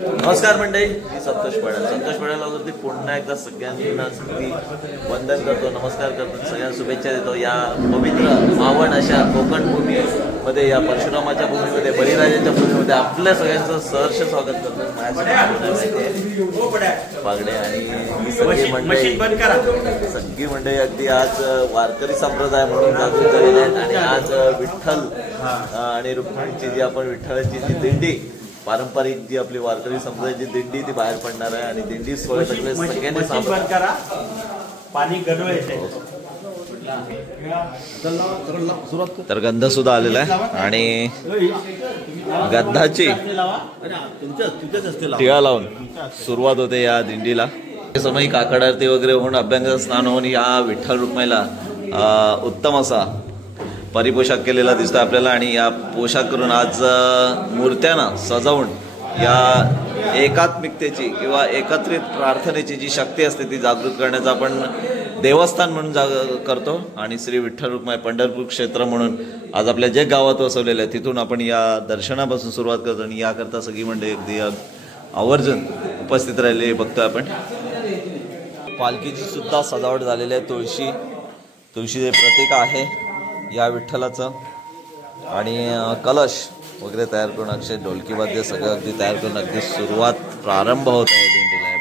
नमस्कार मंडळी, मी संतोष पडालावरती पुन्हा एकदा सगळ्यांना वंदन करतो, नमस्कार करतो, सगळ्यांना शुभेच्छा देतो. या पवित्र मावळ अशा कोकण भूमीमध्ये, या परशुरामाच्या भूमीमध्ये, बळीराजाच्या भूमीमध्ये आपल्या सगळ्यांचं सहर्ष स्वागत करतो. पागडे आणि सगळी मंडळी अगदी आज वारकरी संप्रदाय म्हणून जागृत झालेले आहेत. आणि आज विठ्ठल आणि रुक्मिणीची जी आपण विठ्ठलाची जी दिंडी, पारंपरिक जी आपली वारकरी संप्रदायाची दिंडी ती बाहेर पडणार आहे. आणि दिंडी सोहळे सगळ्यांनी तर गंध सुद्धा आलेला आहे आणि गंधाची टिळा लावून सुरुवात होते या दिंडीला. समयी काकड आरती वगैरे होऊन, अभ्यंग स्नान होऊन या विठ्ठल रुक्माईला उत्तम असा परिपोशाख केलेला दिसतो आपल्याला. आणि या पोशाख करून आज मूर्त्यांना सजवून या एकात्मिकतेची किंवा एकत्रित प्रार्थनेची जी शक्ती असते ती जागृत करण्याचा आपण देवस्थान म्हणून करतो. आणि श्री विठ्ठल रुक्माई पंढरपूर क्षेत्र म्हणून आज आपल्या जे गावात वसवलेलं आहे तिथून आपण या दर्शनापासून सुरुवात करतो. आणि याकरता सगळी मंडळी अगदी आवर्जून उपस्थित राहिलेली बघतोय आपण. पालखीची सुद्धा सजावट झालेली आहे. तुळशीचे प्रतीक आहे या विठ्ठलाचं. आणि कलश वगैरे तयार करून अक्षय ढोलकी वाद्य सगळं अगदी तयार करून अगदी सुरुवात प्रारंभ होत आहे दिंडीला. आहे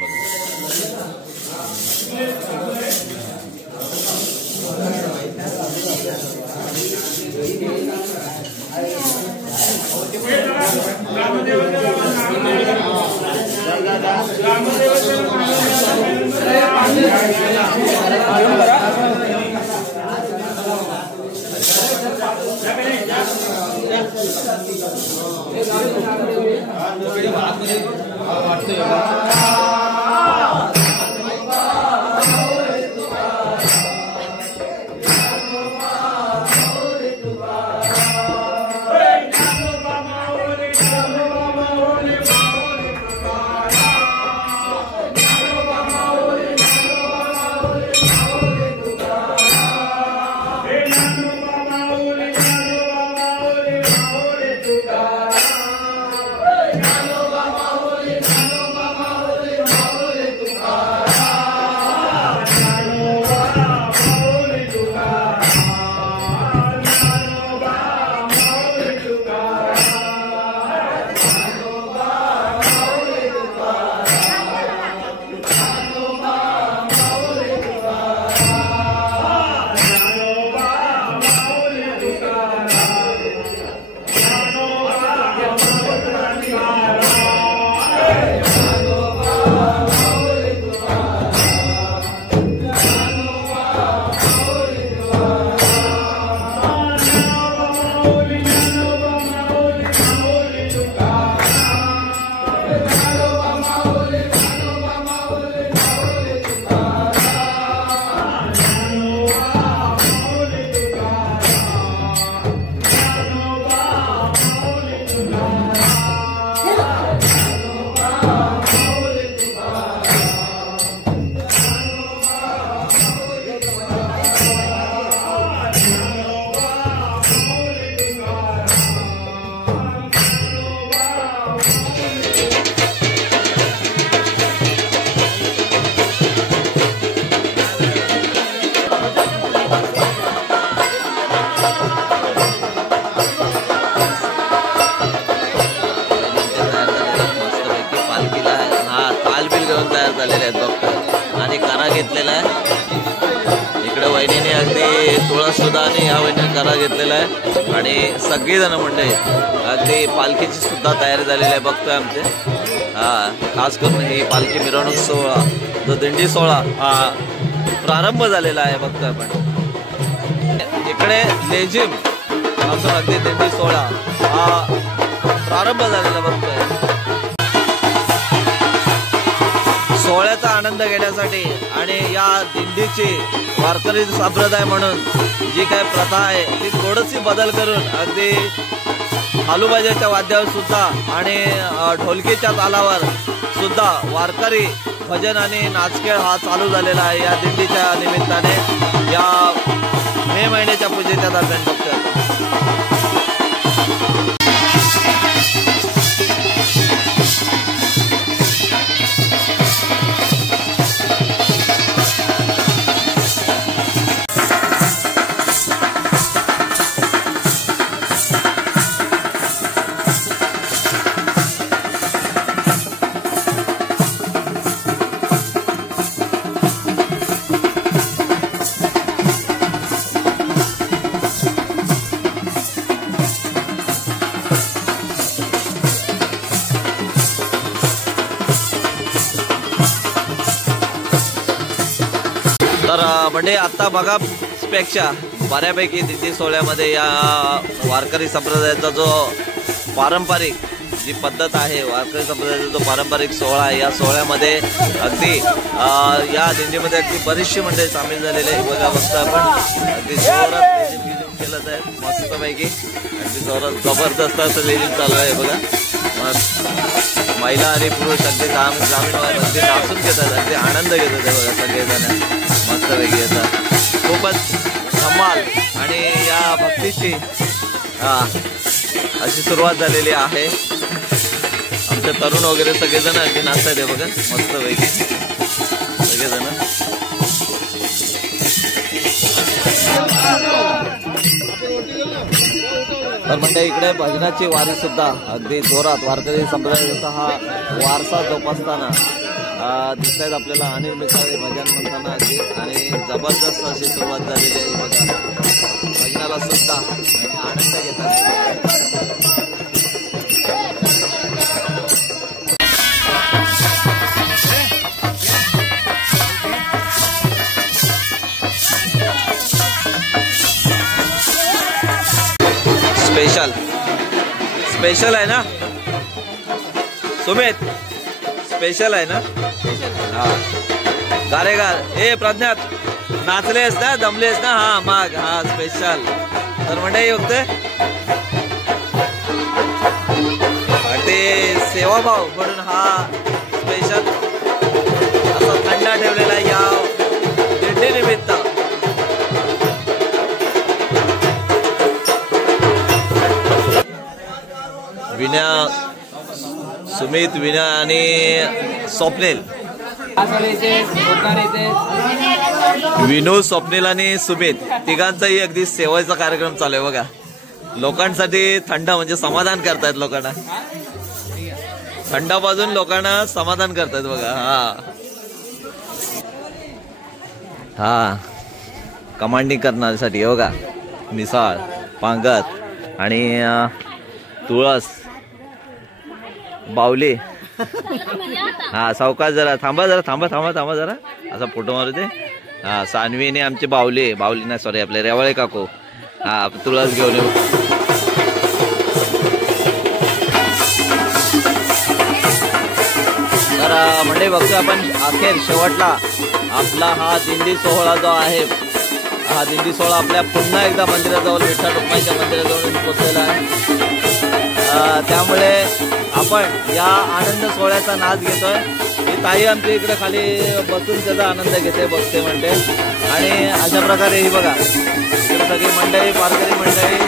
बघा, आणि करा घेतलेला आहे. इकडे वहिनीने अगदी तुळस सुद्धा आणि ह्या वहिनीने करा घेतलेला आहे. आणि सगळीजण म्हणजे अगदी पालखीची सुद्धा तयारी झालेली आहे बघतोय आमचे. खास करून ही पालखी मिरवणूक सोहळा, जो दिंडी सोहळा प्रारंभ झालेला आहे बघतोय आपण. इकडे लेझिम पासून अगदी दिंडी सोहळा प्रारंभ झालेला बघतोय. सोहळ्याचा आनंद घेण्यासाठी आणि या दिंडीची वारकरी संप्रदाय म्हणून जी काय प्रथा आहे ती थोडीशी बदल करून अगदी आलूबाजाच्या वाद्यावर सुद्धा आणि ढोलकीच्या तालावर सुद्धा वारकरी भजन आणि नाचखेळ हा चालू झालेला आहे. या दिंडीच्या निमित्ताने या मे महिन्याच्या पूजेच्या दरम्यान बघतोय. म्हणजे आता बघा पेक्षा बऱ्यापैकी दिंडी सोहळ्यामध्ये या वारकरी संप्रदायाचा जो पारंपरिक जी पद्धत आहे, वारकरी संप्रदायाचा जो पारंपरिक सोहळा आहे, या सोहळ्यामध्ये अगदी या दिंडीमध्ये अगदी बरीचशी मंडळी सामील झालेले आहे. बघा बघता आपण अगदी जोरात लेझिम केलं आहे, मस्तपैकी अगदी जोरात जबरदस्त असं लेझिम चालू आहे. बघा महिला आणि पुरुष अगदी ग्रामीण अगदी नाचून घेतात, अगदी आनंद घेतात. बघा सगळेजण मस्तपैकी येतात. खूपच धमाल आणि या भक्तीची अशी सुरुवात झालेली आहे. आमचे तरुण वगैरे सगळेजण अगदी नाचतात आहे. बघा मस्तपैकी सगळेजण. तर म्हणजे इकडे भजनाची वारी सुद्धा अगदी जोरात वारकरी संप्रदायाचा हा वारसा जोपासताना दिसत आहेत आपल्याला. अनिल मिसाळे भजन म्हणताना अगदी आणि जबरदस्त अशी सुरुवात झालेली आहे. बघा भजनाला सुद्धा आणि आनंद घेतात. स्पेशल आहे ना सुमित, स्पेशल आहे ना. हा गारेगार ए प्रज्ञात नाचलेस ना, दमलेस ना. हा मग हा स्पेशल. तर म्हणजे होते ते सेवाभाव म्हणून हा स्पेशल असा थंडा ठेवलेला या दिंडी निमित्त. विना, सुमित, विना आणि स्वप्नील. विनू, स्वप्नील आणि सुमित तिघांचाही अगदी सेवेचा कार्यक्रम चालू आहे. बघा लोकांसाठी थंड म्हणजे समाधान करतायत, लोकांना थंड बाजून लोकांना समाधान करतायत. बघा हा कमांडिंग करण्यासाठी. बघा मिसाळ, पांगत आणि तुळस, बावली. हा सावकाश जरा थांबा, जरा थांबा जरा असा फोटो मारू दे. हा सानवीने आमची बावली नाही सॉरी आपले रेवाळे काकू हा तुळस घेऊन येऊ. तर म्हणजे बघतो आपण अखेर शेवटला आपला हा दिंडी सोहळा जो आहे, हा दिंडी सोहळा आपल्या पुन्हा एकदा मंदिराजवळ विठ्ठल रुक्माईच्या मंदिराजवळ पोहोचलेला आहे. त्यामुळे आपण या आनंद सोहळ्याचा नाद घेतोय. ही ताई आमच्या इकडे खाली बसून त्याचा आनंद घेते, बघते म्हणते. आणि अशा प्रकारे ही बघा इकडे सगळी मंडळी, वारकरी मंडळी